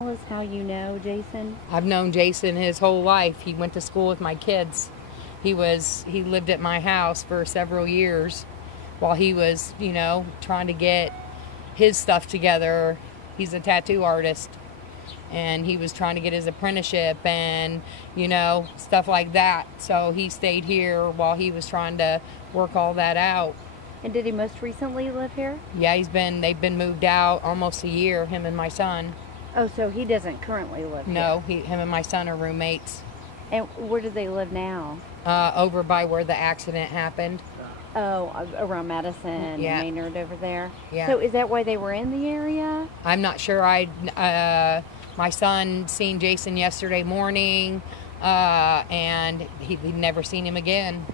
Tell us how you know Jason. I've known Jason his whole life. He went to school with my kids. He lived at my house for several years while he was, trying to get his stuff together. He's a tattoo artist, and he was trying to get his apprenticeship and, stuff like that. So he stayed here while he was trying to work all that out. And did he most recently live here? Yeah, they've been moved out almost a year, him and my son. Oh, so he doesn't currently live here? No, him and my son are roommates. And where do they live now? Over by where the accident happened. Oh, around Madison, Yeah. Maynard over there? Yeah. So is that why they were in the area? I'm not sure. My son seen Jason yesterday morning, and he'd never seen him again.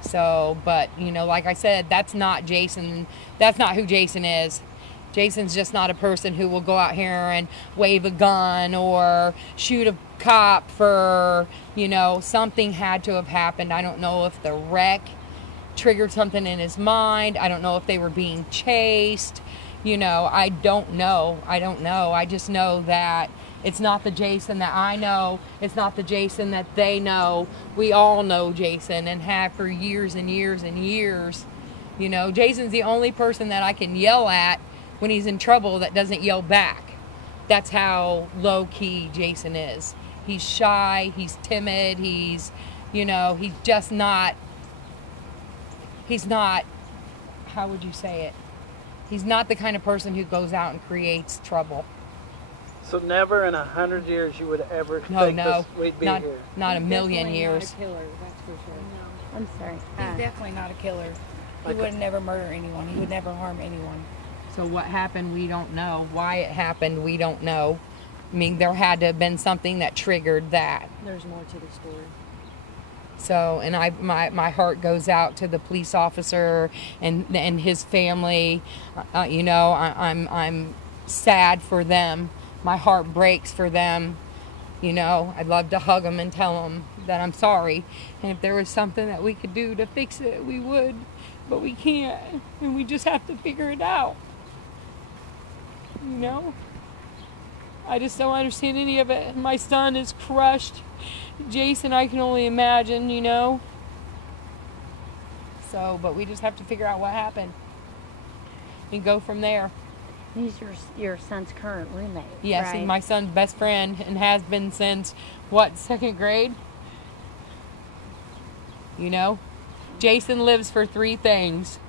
So, but, like I said, that's not Jason. That's not who Jason is. Jason's just not a person who will go out here and wave a gun or shoot a cop for, something had to have happened. I don't know if the wreck triggered something in his mind. I don't know if they were being chased. I don't know. I just know that it's not the Jason that I know. It's not the Jason that they know. We all know Jason and have for years and years and years. Jason's the only person that I can yell at when he's in trouble that doesn't yell back. That's how low-key Jason is. He's shy, he's timid, he's just not, how would you say it? He's not the kind of person who goes out and creates trouble. So never in 100 years you would ever think we'd be here? Not a million years. Not a killer, that's for sure. No. I'm sorry. He's definitely not a killer. He would never murder anyone. He would never harm anyone. So what happened, we don't know. Why it happened, we don't know. I mean, there had to have been something that triggered that. There's more to the story. So, and my heart goes out to the police officer and his family. I'm sad for them. My heart breaks for them. I'd love to hug them and tell them that I'm sorry. And if there was something that we could do to fix it, we would. But we can't. And we just have to figure it out. I just don't understand any of it. My son is crushed. Jason, I can only imagine, So, but we just have to figure out what happened and go from there. He's your son's current roommate. Yes, right? He's my son's best friend and has been since, second grade? Jason lives for 3 things: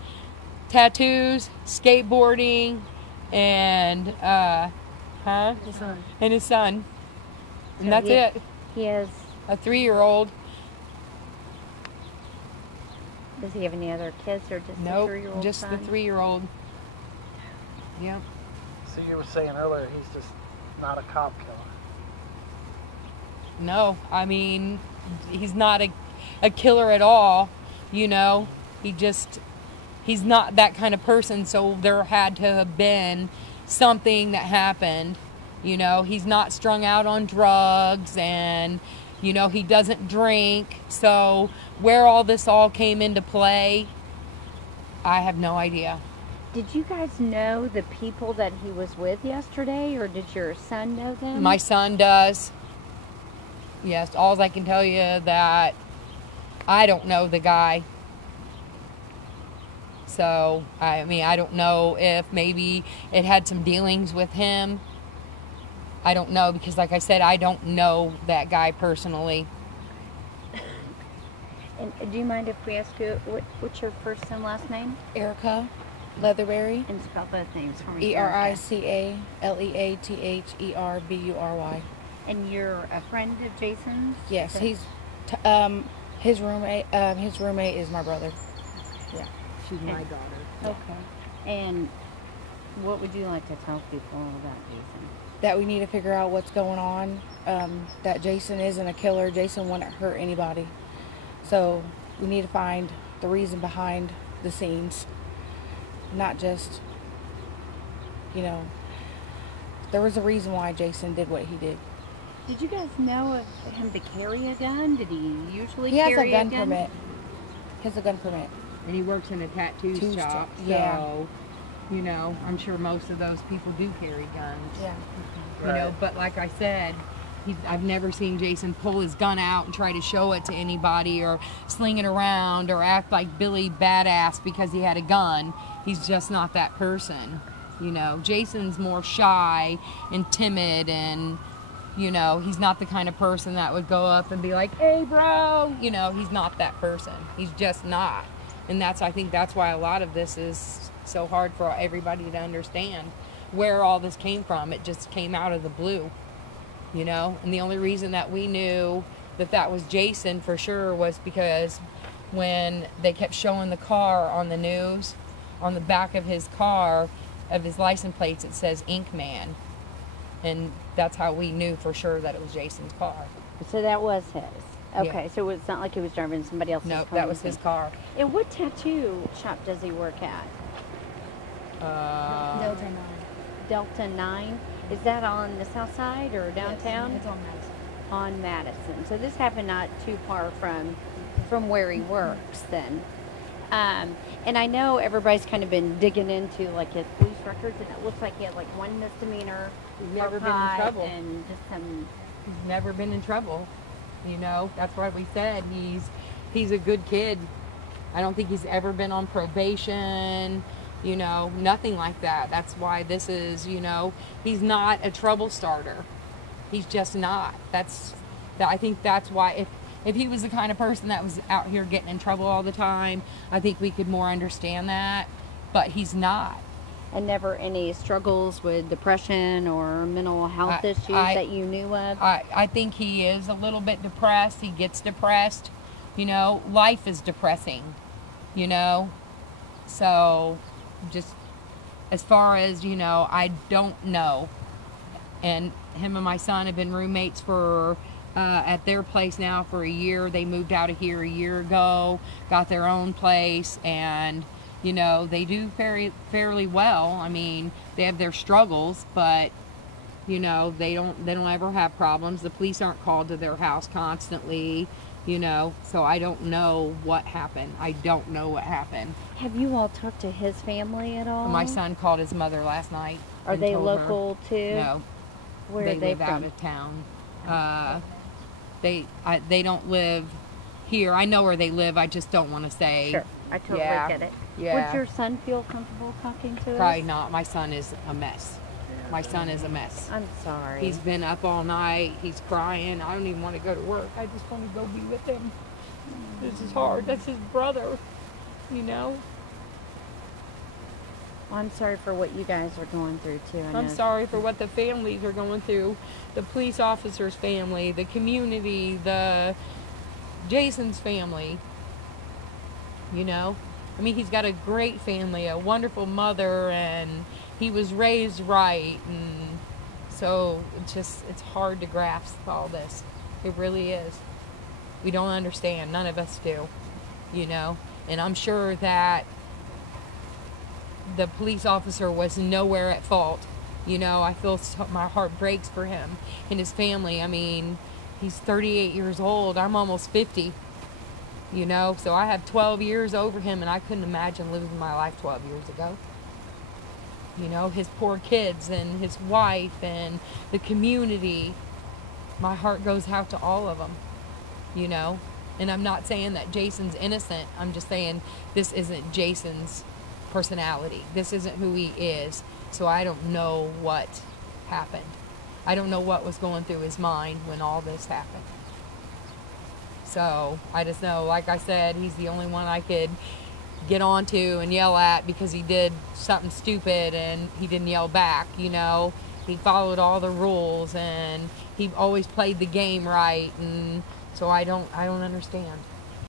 tattoos, skateboarding, and, His son. and his son. And So that's it. He has. A 3-year-old. Does he have any other kids or just Nope, the 3-year-old just son? the 3-year-old. Yep. So you were saying earlier he's just not a cop killer. No, I mean, he's not a killer at all, He's not that kind of person, so there had to have been something that happened. He's not strung out on drugs, and, he doesn't drink. So where all this all came into play, I have no idea. Did you guys know the people that he was with yesterday, or did your son know them? My son does. Yes, all I can tell you that I don't know the guy. So, I don't know if maybe it had some dealings with him. I don't know, because like I said, I don't know that guy personally. And do you mind if we ask you what's your first and last name? Erica Leatherberry. And spell both names for me. ERICALEATHERBURY. And you're a friend of Jason's? Yes, he's his roommate. His roommate is my brother. Yeah. She's my daughter. Okay. And what would you like to tell people about Jason? That we need to figure out what's going on. That Jason isn't a killer. Jason wouldn't hurt anybody. So we need to find the reason behind the scenes. Not just, there was a reason why Jason did what he did. Did you guys know of him to carry a gun? Did he usually He has carry a gun permit. He has a gun permit. And he works in a tattoo shop, yeah. so, I'm sure most of those people do carry guns. Yeah. You know, Right. but like I said, I've never seen Jason pull his gun out and try to show it to anybody or sling it around or act like Billy Badass because he had a gun. He's just not that person. You know, Jason's more shy and timid, and, you know, he's not the kind of person that would go up and be like, hey, bro. You know, he's not that person. He's just not. And I think that's why a lot of this is so hard for everybody to understand where all this came from. It just came out of the blue. You know, and the only reason that we knew that was Jason for sure was because when they kept showing the car on the news, on the back of his car, of his license plates, it says Ink Man. And that's how we knew for sure that it was Jason's car. So that was his. Okay, Yeah. so it's not like he was driving somebody else's car. Nope, that was his car. And what tattoo shop does he work at? Delta 9. Delta 9. Is that on the south side or downtown? Yes, it's on Madison. On Madison. So this happened not too far from where he works then. And I know everybody's kind of been digging into like his police records, and it looks like he had like one misdemeanor. He's never for been in pot trouble. And just some. He's never been in trouble. You know, that's why we said he's a good kid. I don't think he's ever been on probation, you know, nothing like that. That's why this is, you know, he's not a trouble starter. He's just not. I think that's why if he was the kind of person that was out here getting in trouble all the time, I think we could more understand that, but he's not. And never any struggles with depression or mental health issues that you knew of? I think he is a little bit depressed. He gets depressed. You know, life is depressing, you know. So, just as far as, you know, I don't know. And him and my son have been roommates for, at their place now for a year. They moved out of here a year ago, got their own place, and you know, they do fairly well. I mean, they have their struggles, but you know, they don't ever have problems. The police aren't called to their house constantly, you know. So I don't know what happened. Have you all talked to his family at all? My son called his mother last night. Are and they told her. local too? No. Where are they live out from? of town. They don't live here. I know where they live. I just don't want to say. Sure, I totally Yeah. get it. Yeah. Would your son feel comfortable talking to us? Probably not. My son is a mess. My son is a mess. I'm sorry. He's been up all night. He's crying. I don't even want to go to work. I just want to go be with him. This is hard. That's his brother, you know. Well, I'm sorry for what you guys are going through too. I I'm know. sorry for what the families are going through. The police officer's family, the community, the Jason's family. You know, I mean, he's got a great family, a wonderful mother, and he was raised right, and so it's hard to grasp all this. It really is. We don't understand. None of us do, you know. And I'm sure that the police officer was nowhere at fault. You know, I feel my heart breaks for him and his family. I mean, he's 38 years old. I'm almost 50. You know, so I have 12 years over him, and I couldn't imagine losing my life 12 years ago. You know, his poor kids and his wife and the community. My heart goes out to all of them, you know. And I'm not saying that Jason's innocent. I'm just saying this isn't Jason's personality. This isn't who he is. So I don't know what happened. I don't know what was going through his mind when all this happened. So I just know, like I said, he's the only one I could get onto and yell at because he did something stupid and he didn't yell back, you know. He followed all the rules and he always played the game right, and so I don't understand.